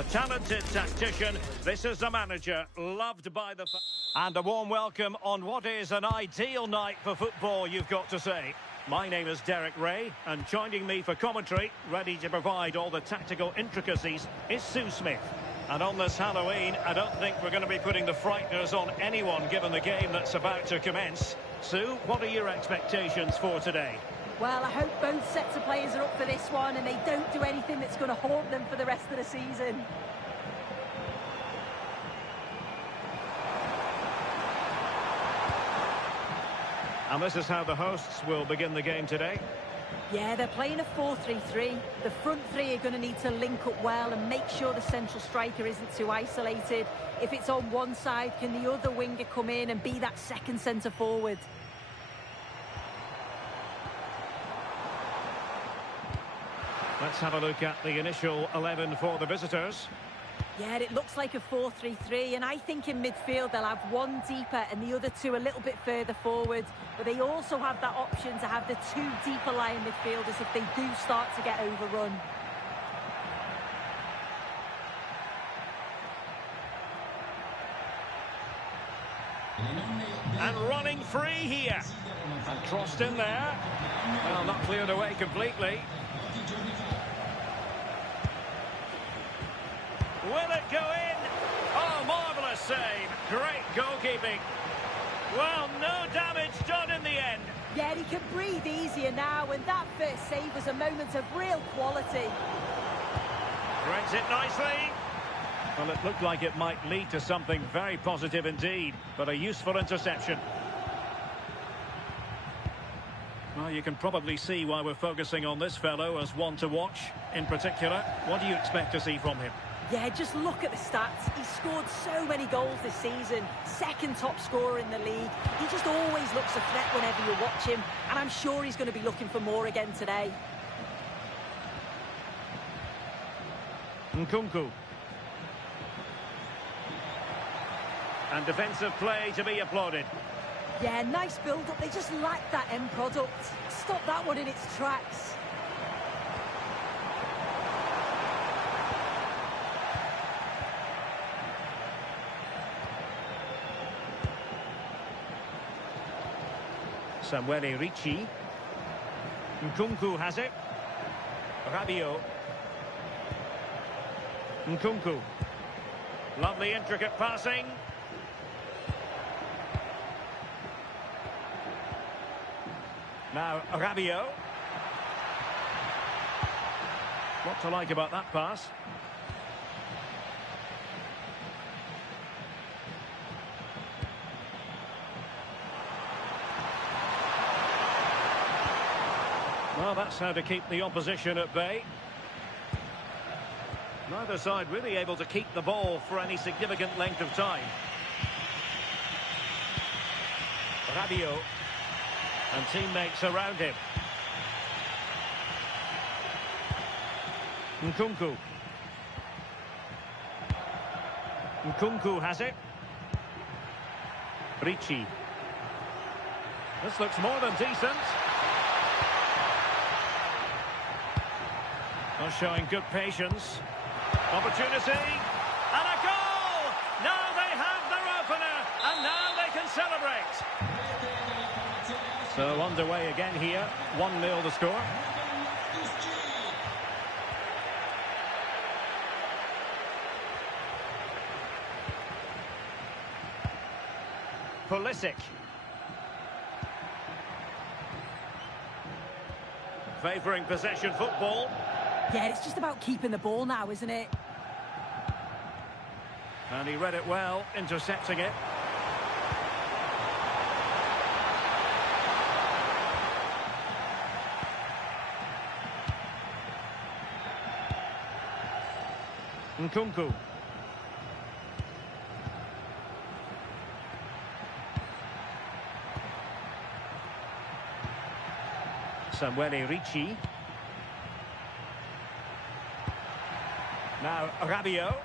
A talented tactician. This is the manager, loved by the... And a warm welcome on what is an ideal night for football, you've got to say. My name is Derek Ray, and joining me for commentary, ready to provide all the tactical intricacies, is Sue Smith. And on this Halloween, I don't think we're going to be putting the frighteners on anyone given the game that's about to commence. Sue, what are your expectations for today? Well, I hope both sets of players are up for this one and they don't do anything that's going to haunt them for the rest of the season. And this is how the hosts will begin the game today. Yeah, they're playing a 4-3-3. The front three are going to need to link up well and make sure the central striker isn't too isolated. If it's on one side, can the other winger come in and be that second centre forward? Let's have a look at the initial 11 for the visitors. Yeah, it looks like a 4-3-3, and I think in midfield they'll have one deeper and the other two a little bit further forward. But they also have that option to have the two deeper lying midfielders if they do start to get overrun. And running free here. And crossed in there. Well, not cleared away completely. Will it go in? Oh, marvellous save. Great goalkeeping. Well, no damage done in the end. Yeah, he can breathe easier now, and that first save was a moment of real quality. Threads it nicely. Well, it looked like it might lead to something very positive indeed, but a useful interception. Well, you can probably see why we're focusing on this fellow as one to watch in particular. What do you expect to see from him? Yeah, just look at the stats. He's scored so many goals this season. Second top scorer in the league. He just always looks a threat whenever you watch him. And I'm sure he's going to be looking for more again today. Nkunku. And defensive play to be applauded. Yeah, nice build-up. They just lack that end product. Stop that one in its tracks. Samuele Ricci. Nkunku has it. Rabiot. Nkunku. Lovely intricate passing. Now Rabiot. What to like about that pass? Well, that's how to keep the opposition at bay. Neither side really able to keep the ball for any significant length of time. Rabiot. And teammates around him. Nkunku. Nkunku has it. Ricci. This looks more than decent. Well, showing good patience. Opportunity. And a goal! Now they have their opener. And now they can celebrate. So underway again here. 1-0 the score. Pulisic. Favouring possession football. Yeah, it's just about keeping the ball now, isn't it? And he read it well, intercepting it. Nkunku. Samuele Ricci. Now Rabiot.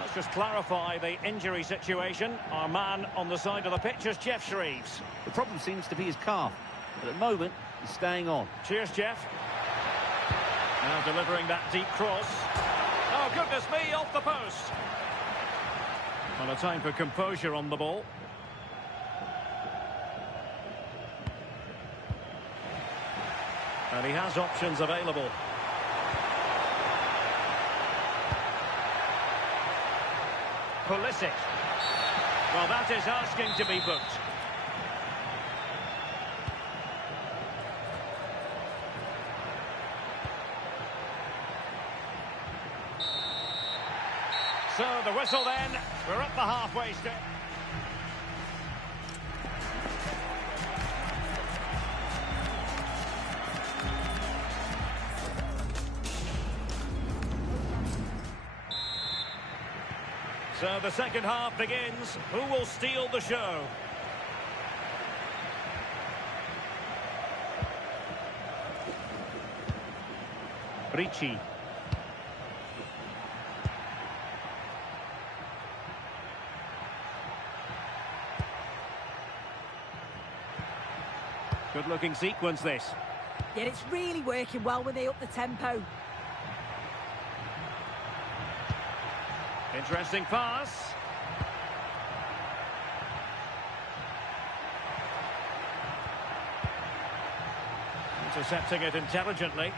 Let's just clarify the injury situation. Our man on the side of the pitch is Geoff Shreeves. The problem seems to be his calf, but at the moment he's staying on. Cheers, Geoff. Now delivering that deep cross. goodness me, off the post. And a time for composure on the ball. And he has options available. Pulisic. Well, that is asking to be booked. So the whistle then. We're at the halfway stage. So the second half begins. Who will steal the show? Ricci. Good looking sequence this. Yeah, it's really working well when they up the tempo. Interesting pass. Intercepting it intelligently.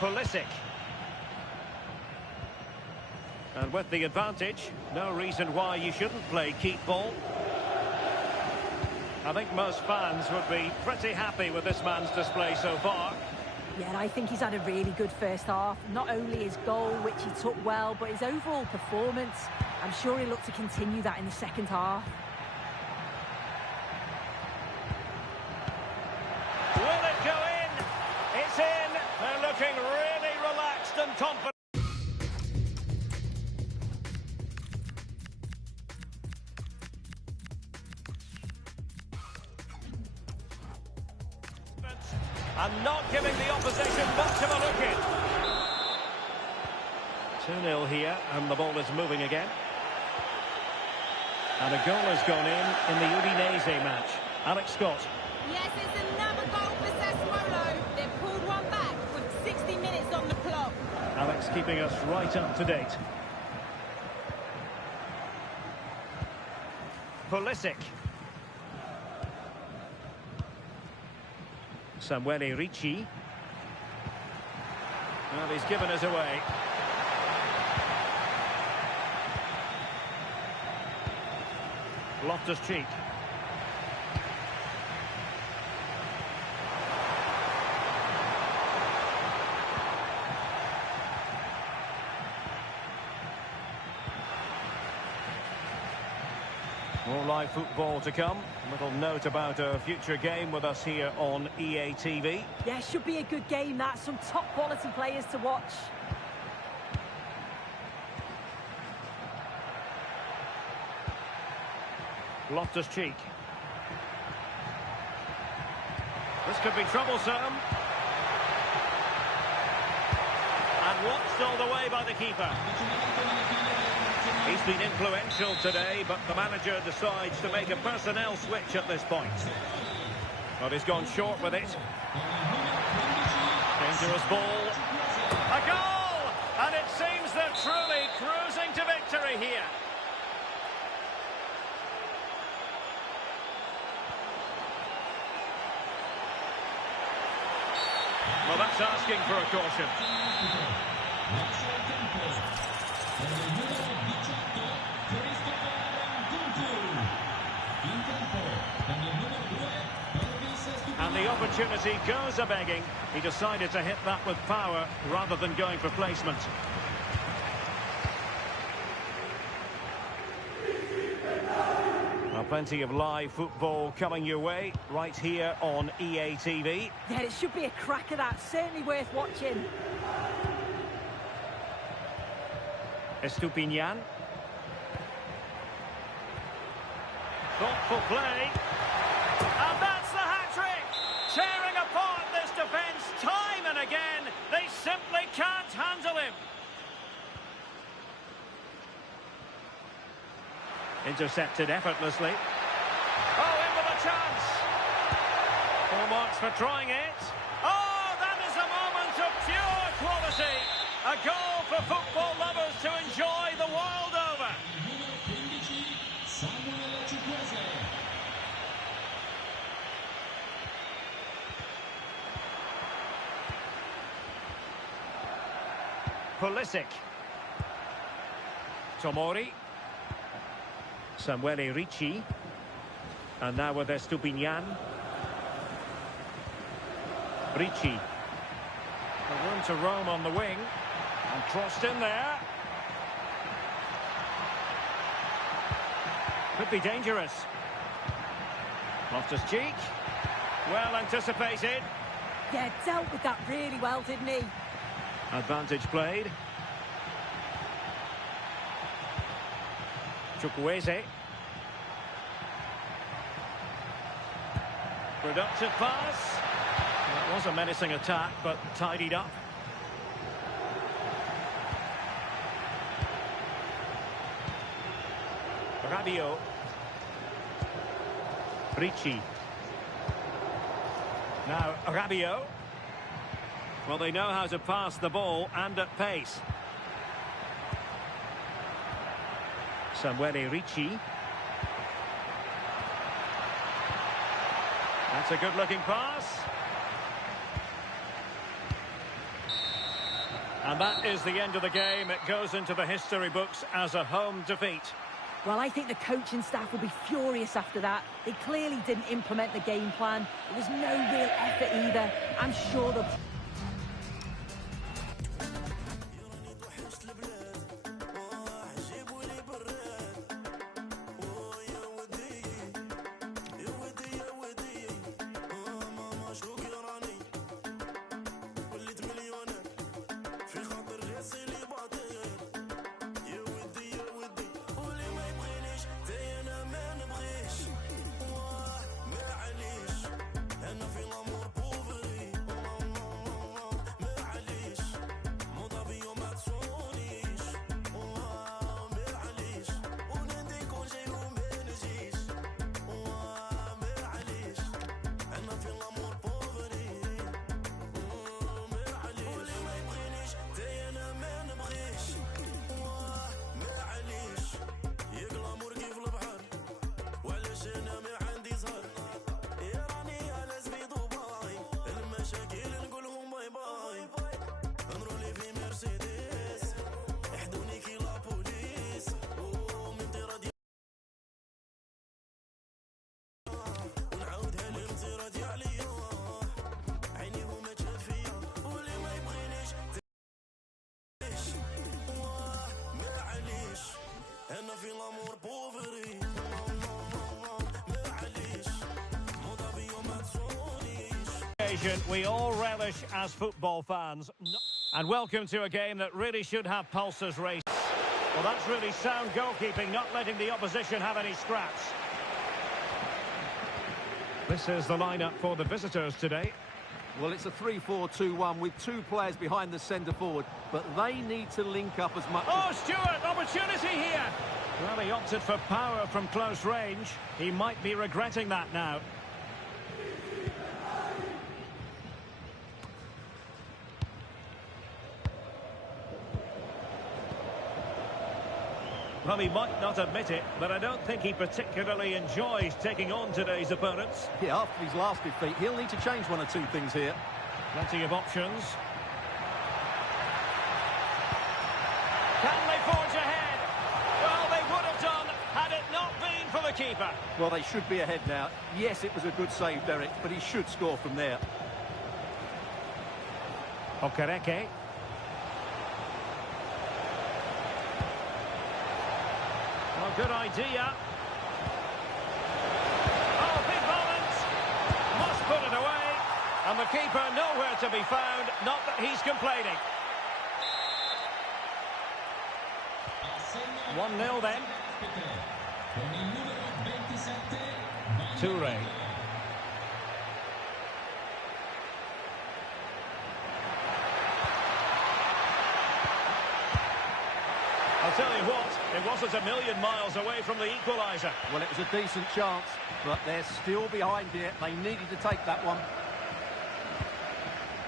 Pulisic. And with the advantage, no reason why you shouldn't play keep ball. I think most fans would be pretty happy with this man's display so far. Yeah, I think he's had a really good first half. Not only his goal, which he took well, but his overall performance. I'm sure he'll look to continue that in the second half. Will it go in? It's in. They're looking really relaxed and confident. And not giving the opposition much of a look in. 2-0 here, and the ball is moving again. And a goal has gone in the Udinese match. Alex Scott. Yes, it's another goal for Sassuolo. They've pulled one back with 60 minutes on the clock. Alex keeping us right up to date. Pulisic. Samuele Ricci. Well, he's given us away. Loftus-Cheek. More live football to come. A little note about a future game with us here on EA TV. Yeah, it should be a good game, that. Some top quality players to watch. Loftus-Cheek. This could be troublesome. And watched all the way by the keeper. He's been influential today, but the manager decides to make a personnel switch at this point. But he's gone short with it. Dangerous ball. A goal! And it seems they're truly cruising to victory here. Well, that's asking for a caution. And the opportunity goes a-begging. He decided to hit that with power rather than going for placement. Now, plenty of live football coming your way right here on EA TV. Yeah, it should be a cracker, that. Certainly worth watching. Thoughtful play. Intercepted effortlessly. Oh, in with a chance. Full marks for trying it. Oh, that is a moment of pure quality. A goal for football lovers to enjoy the world over. Pulisic. Tomori. Samuele Ricci. And now with Estupinian. Ricci. The room to roam on the wing. And crossed in there. Could be dangerous. Loftus-Cheek. Well anticipated. Yeah, dealt with that really well, didn't he? Advantage played. Chukwueze. Productive pass. That was a menacing attack, but tidied up. Rabiot. Ricci. Now Rabiot. Well, they know how to pass the ball and at pace. Samuele Ricci. That's a good-looking pass. And that is the end of the game. It goes into the history books as a home defeat. Well, I think the coaching staff will be furious after that. They clearly didn't implement the game plan. There was no real effort either. I'm sure they'll... We all relish as football fans. And welcome to a game that really should have pulses racing. Well, that's really sound goalkeeping, not letting the opposition have any scraps. This is the lineup for the visitors today. Well, it's a 3-4-2-1 with two players behind the centre forward, but they need to link up as much. Oh, Stewart, opportunity here. Well, he opted for power from close range. He might be regretting that now. Well, he might not admit it, but I don't think he particularly enjoys taking on today's opponents. Yeah, after his last defeat, he'll need to change one or two things here. Plenty of options. Can they forge ahead? Well, they would have done had it not been for the keeper. Well, they should be ahead now. Yes, it was a good save, Derek, but he should score from there. Okereke. Well, good idea. Oh, big moment. Must put it away. And the keeper nowhere to be found. Not that he's complaining. 1-0 then. Toure. A I'll tell you what, it wasn't a million miles away from the equaliser. Well, it was a decent chance, but they're still behind here. They needed to take that one.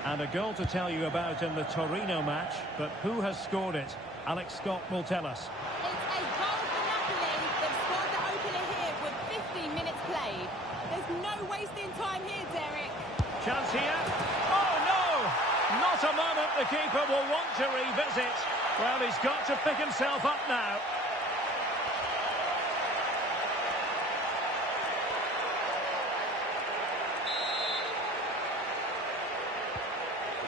And a goal to tell you about in the Torino match, but who has scored it? Alex Scott will tell us. It's a goal for Napoli. They've scored the opener here with 15 minutes played. There's no wasting time here, Derek. Chance here. Oh, no! Not a moment the keeper will want to revisit. Well, he's got to pick himself up now.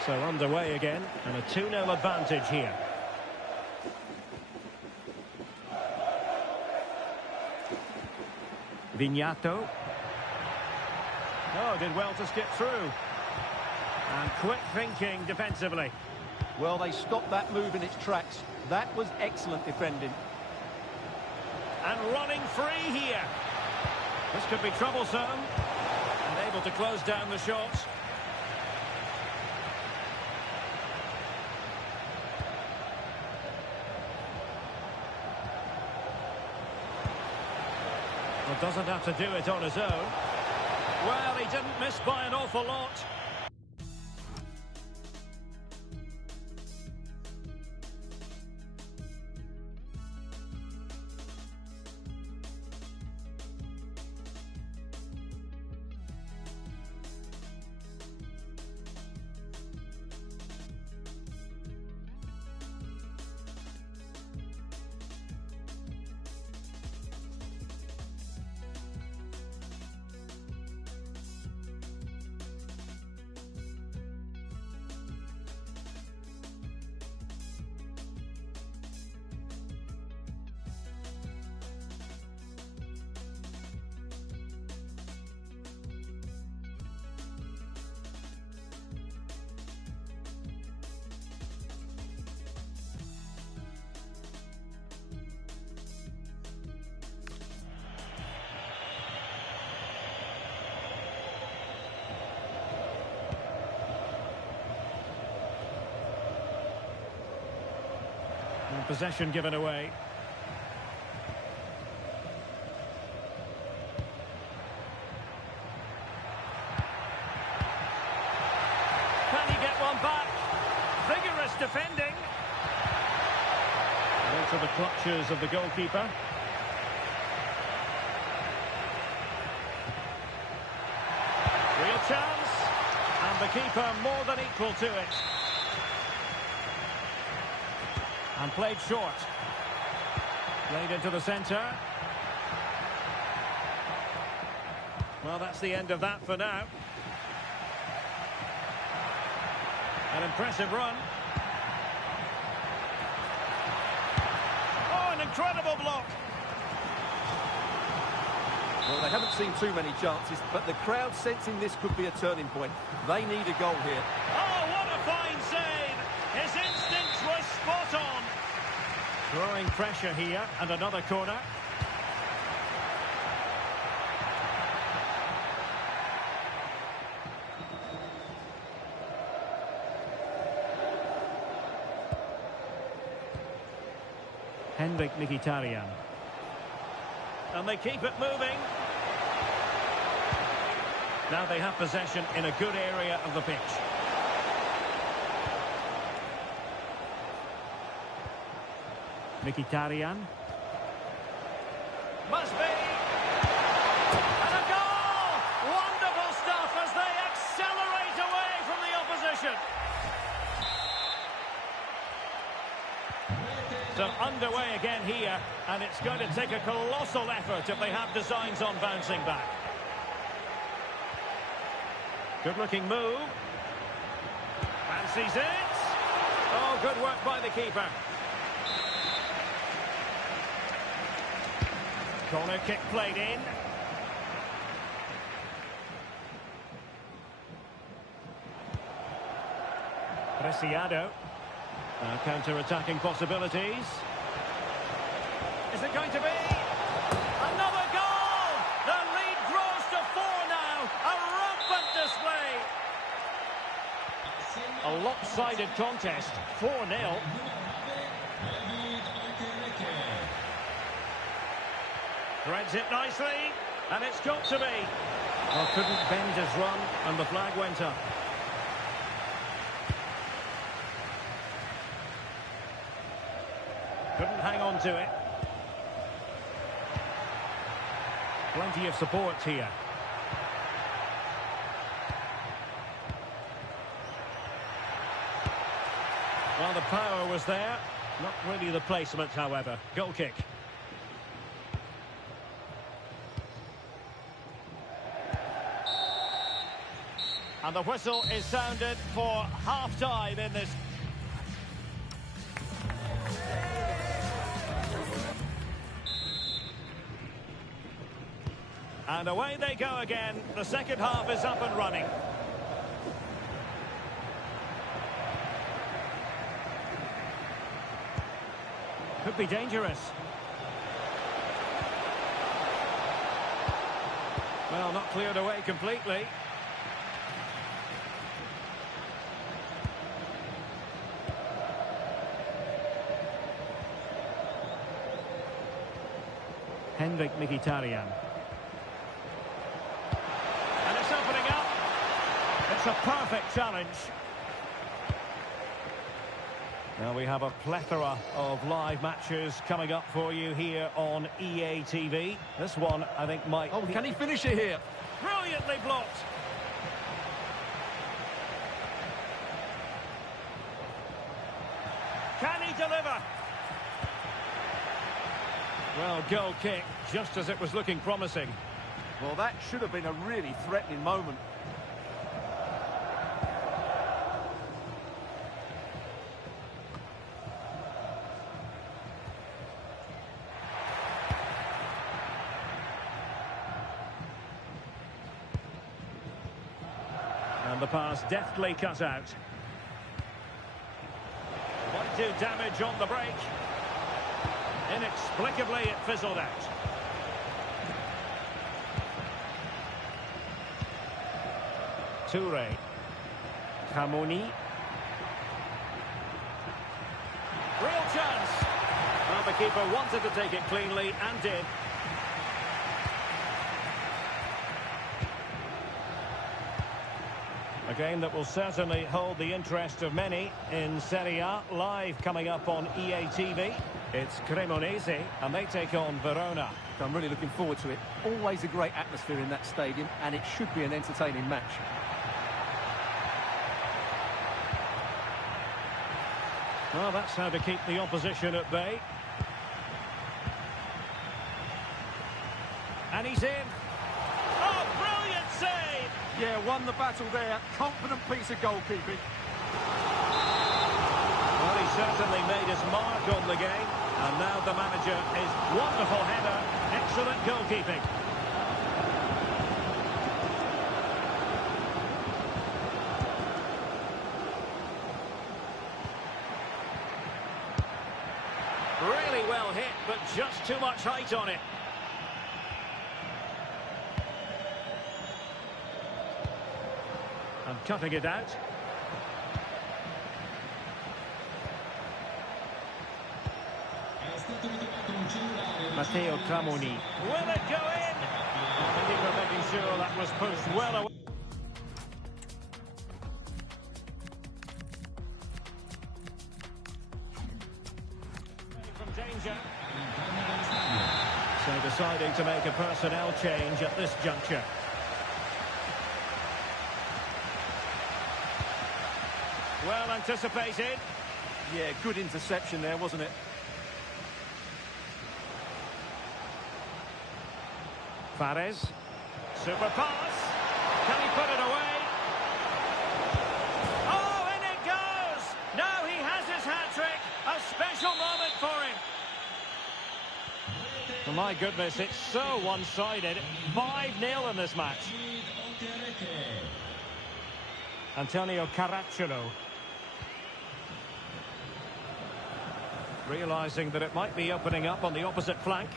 So underway again, and a 2-0 advantage here. Vignato. Oh, did well to skip through. And quick thinking defensively. Well, they stopped that move in its tracks. That was excellent defending. And running free here. This could be troublesome. And able to close down the shots. Well, doesn't have to do it on his own. Well, he didn't miss by an awful lot. And possession given away. Can he get one back? Vigorous defending. Into the clutches of the goalkeeper. Real chance. And the keeper more than equal to it. And played short. Played into the centre. Well, that's the end of that for now. An impressive run. Oh, an incredible block. Well, they haven't seen too many chances, but the crowd sensing this could be a turning point. They need a goal here. Oh, what a fine save! His instincts were spot on. Growing pressure here, and another corner. Henrik Mkhitaryan. And they keep it moving. Now they have possession in a good area of the pitch. Mkhitaryan. Must be. And a goal! Wonderful stuff as they accelerate away from the opposition. So underway again here, and it's going to take a colossal effort if they have designs on bouncing back. Good looking move. Fancies it. Oh, good work by the keeper. Corner kick played in. Preciado. Counter-attacking possibilities. Is it going to be? Another goal! The lead grows to 4 now. A rampant display. A lopsided contest. 4-0. Threads it nicely, and it's got to be. Well, couldn't bend his run, and the flag went up. Couldn't hang on to it. Plenty of support here. Well, the power was there. Not really the placement, however. Goal kick. And the whistle is sounded for half-time in this. And away they go again. The second half is up and running. Could be dangerous. Well, not cleared away completely. Henrik Mkhitaryan. And it's opening up. It's a perfect challenge. Now we have a plethora of live matches coming up for you here on EA TV. This one, I think, might... Oh, can he finish it here? Brilliantly blocked. Can he deliver? Well, goal kick, just as it was looking promising. Well, that should have been a really threatening moment. And the pass deftly cut out. Might do damage on the break. Inexplicably, it fizzled out. Toure. Kamoni. Real chance. Well, the keeper wanted to take it cleanly and did. A game that will certainly hold the interest of many in Serie A, live coming up on EA TV. It's Cremonese, and they take on Verona. I'm really looking forward to it. Always a great atmosphere in that stadium, and it should be an entertaining match. Well, that's how to keep the opposition at bay. And he's in. Oh, brilliant save! Yeah, won the battle there. Confident piece of goalkeeping. Well, he certainly made his mark on the game. And now the manager is wonderful header. Excellent goalkeeping. Really well hit, but just too much height on it. And cutting it out. Matteo Kamoni. Will it go in? The keeper making sure that was pushed well away. From danger. So deciding to make a personnel change at this juncture. Well anticipated. Yeah, good interception there, wasn't it? Fares. Super pass. Can he put it away? Oh, in it goes! Now he has his hat-trick. A special moment for him. Oh, my goodness, it's so one-sided. 5-0 in this match. Antonio Caracciolo. Realising that it might be opening up on the opposite flank.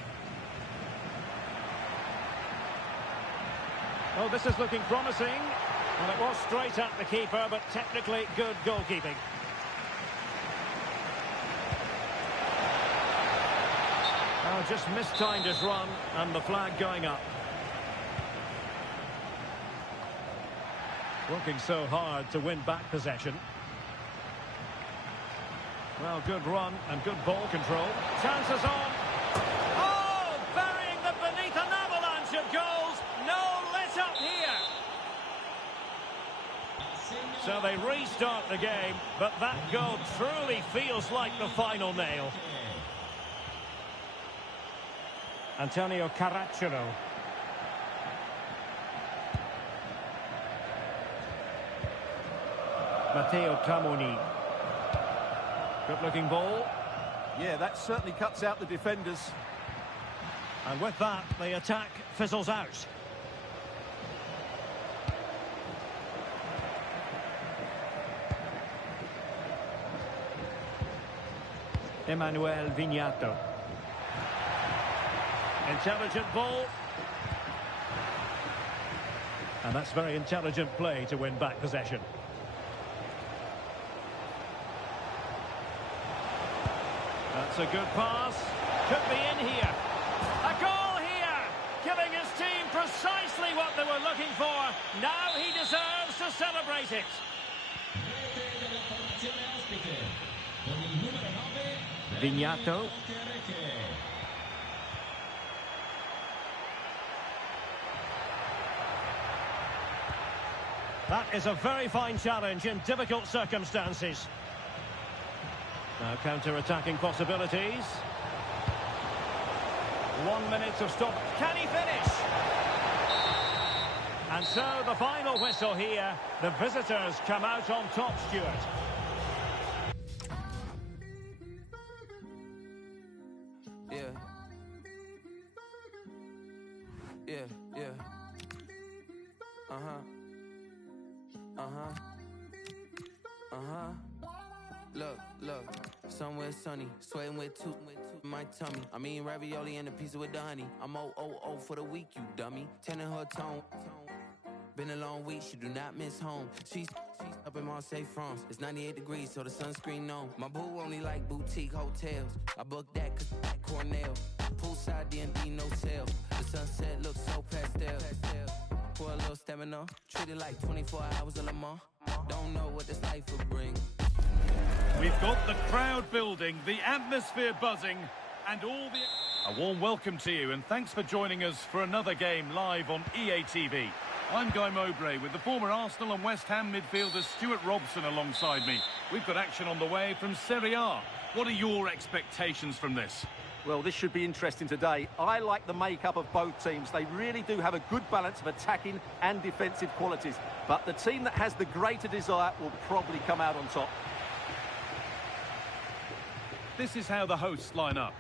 Oh, this is looking promising. Well, it was straight at the keeper, but technically good goalkeeping. Oh, just mistimed his run, and the flag going up. Working so hard to win back possession. Well, good run and good ball control. Chances on. Oh, burying them beneath an avalanche of goals. No let up here. So they restart the game, but that goal truly feels like the final nail. Antonio Caracciolo. Matteo Tamoni. Good-looking ball. Yeah, that certainly cuts out the defenders. And with that, the attack fizzles out. Emmanuel Vignato. Intelligent ball. And that's very intelligent play to win back possession. That's a good pass. Could be in here. A goal here! Giving his team precisely what they were looking for. Now he deserves to celebrate it. Vignato. That is a very fine challenge in difficult circumstances. Now counter-attacking possibilities. 1 minute of stop. Can he finish? And so the final whistle here. The visitors come out on top, Stuart. Look, somewhere sunny, sweating with two my tummy. I mean ravioli and a pizza with the honey. I'm O for the week, you dummy. Tending her tone. Been a long week, she do not miss home. She's up in Marseille, France. It's 98 degrees, so the sunscreen on. My boo only like boutique hotels. I booked that cause like Cornell. Poolside D&D, no sale. The sunset looks so pastel. For a little stamina, treat it like 24 hours of Le Mans. Don't know what this life will bring. We've got the crowd building, the atmosphere buzzing, and all the... A warm welcome to you, and thanks for joining us for another game live on EA TV. I'm Guy Mowbray with the former Arsenal and West Ham midfielder Stuart Robson alongside me. We've got action on the way from Serie A. What are your expectations from this? Well, this should be interesting today. I like the makeup of both teams. They really do have a good balance of attacking and defensive qualities. But the team that has the greater desire will probably come out on top. This is how the hosts line up.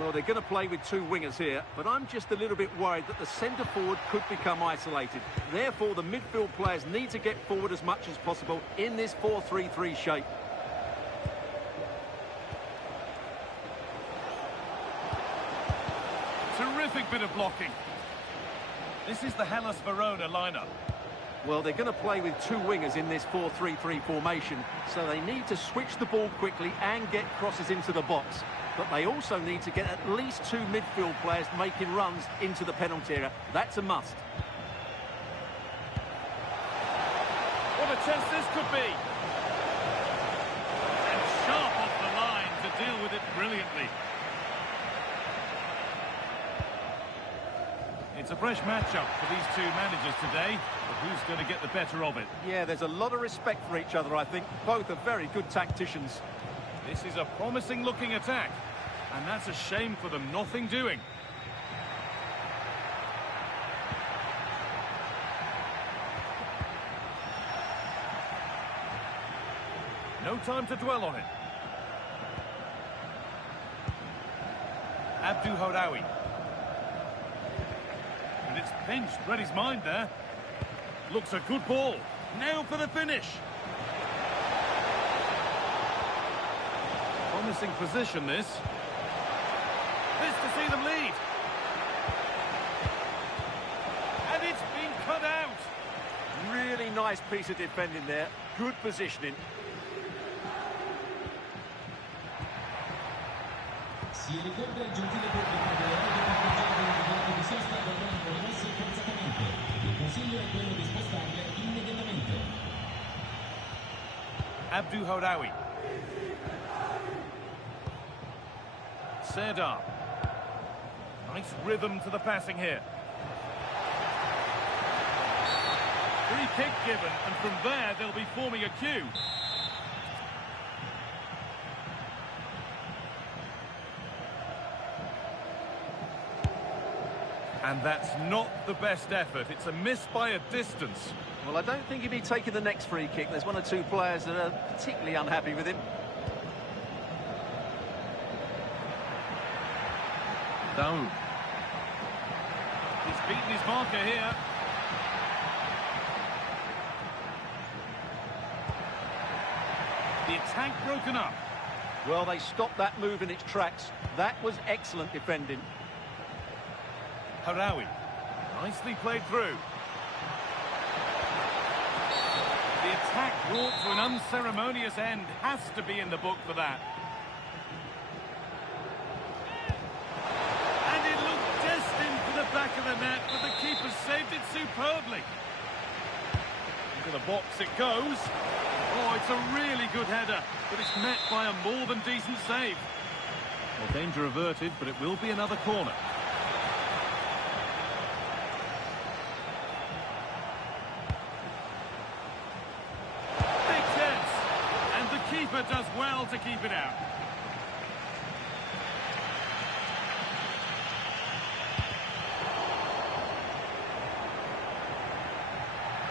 Well, they're going to play with two wingers here, but I'm just a little bit worried that the centre forward could become isolated. Therefore, the midfield players need to get forward as much as possible in this 4-3-3 shape. Terrific bit of blocking. This is the Hellas Verona lineup. Well, they're going to play with two wingers in this 4-3-3 formation, so they need to switch the ball quickly and get crosses into the box. But they also need to get at least two midfield players making runs into the penalty area. That's a must. What a chance this could be. And sharp off the line to deal with it brilliantly. It's a fresh matchup for these two managers today, but who's going to get the better of it? Yeah, there's a lot of respect for each other, I think. Both are very good tacticians. This is a promising-looking attack, and that's a shame for them nothing doing. No time to dwell on it. Abdou Horaoui. And it's pinched, read his mind there. Looks a good ball. Now for the finish. Promising position, this. This to see them lead. And it's been cut out. Really nice piece of defending there. Good positioning. Si ricorda il gentile pubblico che ogni passeggero di grado di sosta dovranno rimossi forzatamente. Il consiglio è quello di spostarle immediatamente. Abdou Horaoui. Serdar. Nice rhythm to the passing here. Free kick given, and from there they'll be forming a queue. And that's not the best effort. It's a miss by a distance. Well, I don't think he'll be taking the next free kick. There's one or two players that are particularly unhappy with him. Daoud. He's beaten his marker here. The attack broken up. Well, they stopped that move in its tracks. That was excellent defending. Horaoui. Nicely played through. The attack brought to an unceremonious end. Has to be in the book for that. And it looked destined for the back of the net, but the keeper saved it superbly. Into the box it goes. Oh, it's a really good header, but it's met by a more than decent save. Well, danger averted, but it will be another corner. Big chance, and the keeper does well to keep it out.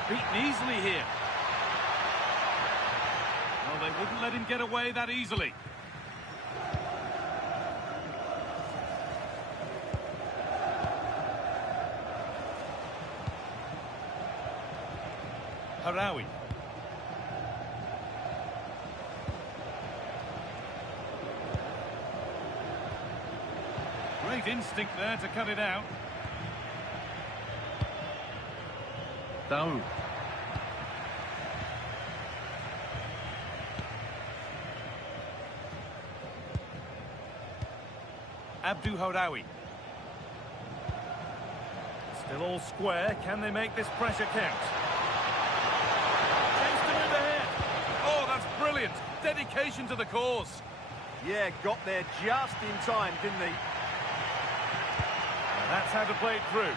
Beaten easily here. Well, they wouldn't let him get away that easily. Horaoui. Great instinct there to cut it out. Daoud. Abdou Horaoui. Still all square. Can they make this pressure count? Chance to move ahead. Oh, that's brilliant. Dedication to the cause. Yeah, got there just in time, didn't he? That's how to play it through.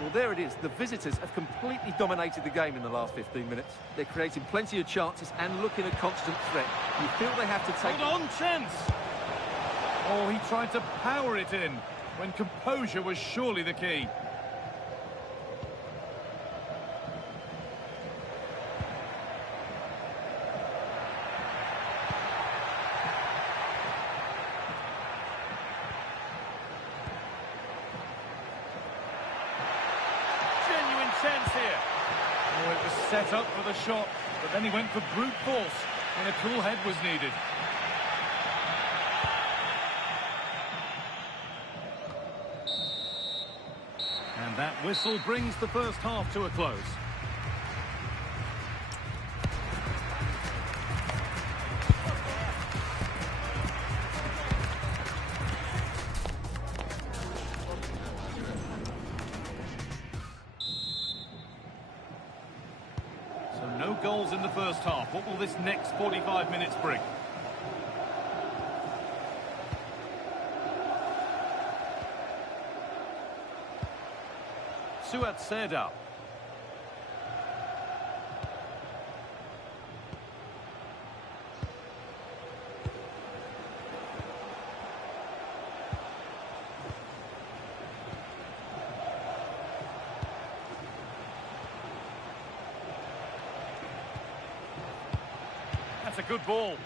Well, there it is. The visitors have completely dominated the game in the last 15 minutes. They're creating plenty of chances and looking a constant threat. You feel they have to take... Hold on, chance! Oh, he tried to power it in when composure was surely the key. Chance here. Oh, it was set up for the shot, but then he went for brute force when a cool head was needed. And that whistle brings the first half to a close. No goals in the first half. What will this next 45 minutes bring? Suat Serdar. That's a good ball.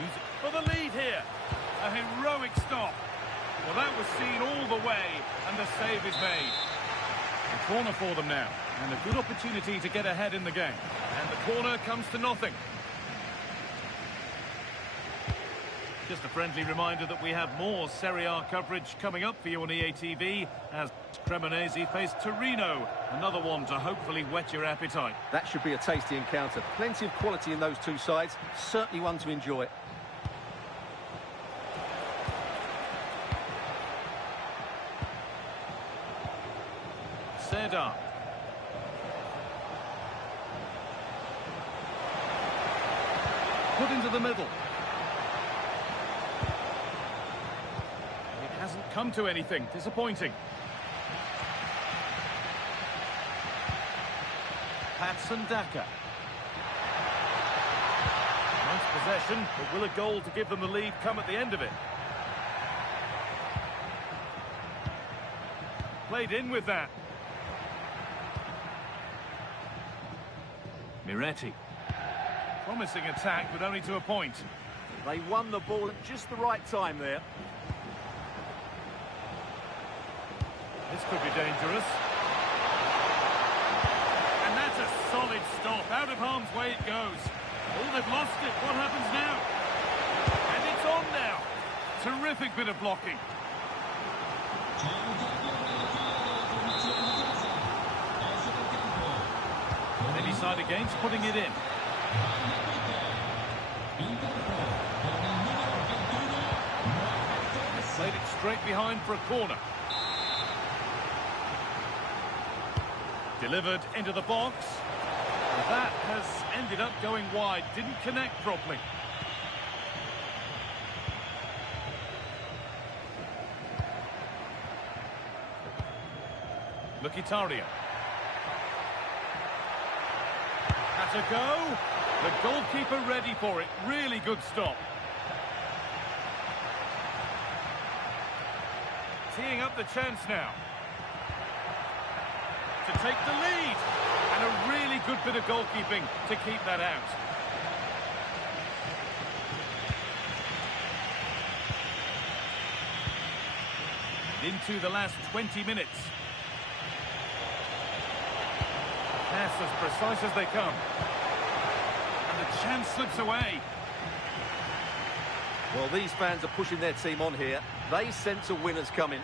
Music for the lead here. A heroic stop. Well, that was seen all the way, and the save is made. A corner for them now, and a good opportunity to get ahead in the game. And the corner comes to nothing. Just a friendly reminder that we have more Serie A coverage coming up for you on EA TV as Cremonese face Torino. Another one to hopefully whet your appetite. That should be a tasty encounter. Plenty of quality in those two sides. Certainly one to enjoy. Serdar. Put into the middle. It hasn't come to anything. Disappointing. Patson Daka. Nice possession, but will a goal to give them the lead come at the end of it? Played in with that. Miretti. Promising attack, but only to a point. They won the ball at just the right time there. This could be dangerous. And that's a solid stop. Out of harm's way it goes. Oh, they've lost it. What happens now? And it's on now. Terrific bit of blocking. Any side against putting it in. Played it straight behind for a corner. Delivered into the box. That has ended up going wide. Didn't connect properly. Mkhitaryan. Had to go. The goalkeeper ready for it. Really good stop. Teeing up the chance now. To take the lead. And a really good bit of goalkeeping to keep that out. Into the last 20 minutes. Pass as precise as they come. And the chance slips away. Well, these fans are pushing their team on here. They sense a winner's coming.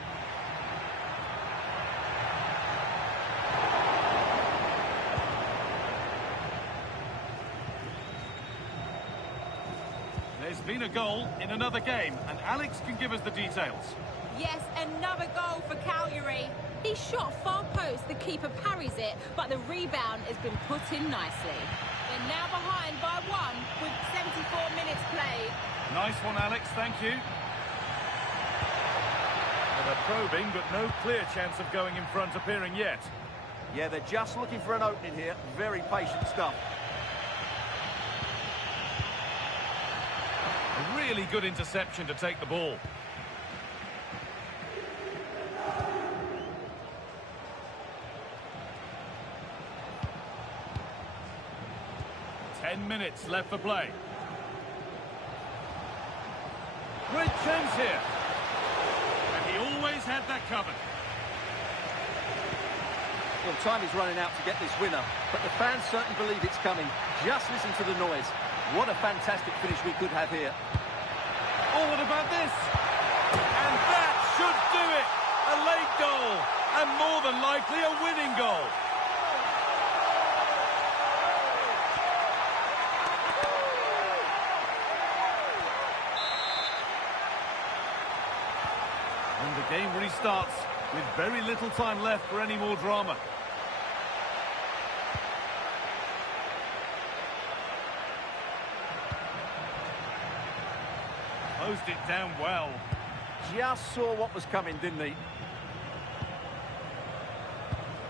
There's been a goal in another game, and Alex can give us the details. Yes, another goal for Cagliari. He shot far post, the keeper parries it, but the rebound has been put in nicely. They're now behind by 1 with 74 minutes played. Nice one, Alex, thank you. Well, they're probing, but no clear chance of going in front appearing yet. Yeah, they're just looking for an opening here. Very patient stuff. A really good interception to take the ball. Minutes left for play. Great chance here. And he always had that covered. Well, time is running out to get this winner, but the fans certainly believe it's coming. Just listen to the noise. What a fantastic finish we could have here. Oh, what about this? And that should do it. A late goal, and more than likely a winning goal. And the game restarts with very little time left for any more drama. Closed it down well. Just saw what was coming, didn't he?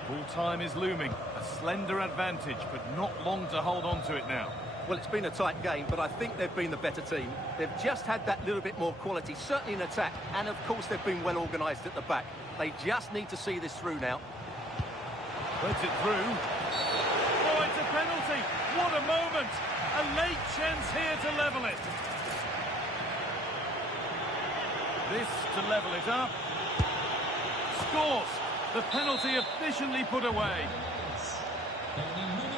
Full time is looming. A slender advantage, but not long to hold on to it now. Well, it's been a tight game, but I think they've been the better team. They've just had that little bit more quality, certainly in attack, and of course they've been well organised at the back. They just need to see this through now. Puts it through. Oh, it's a penalty. What a moment. A late chance here to level it. This to level it up. Scores. The penalty efficiently put away.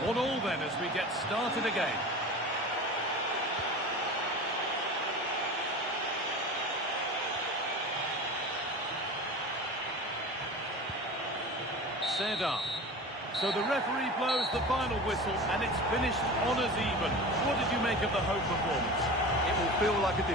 1-1 then as we get started again. set up. So the referee blows the final whistle, and it's finished honours even. What did you make of the home performance? It will feel like a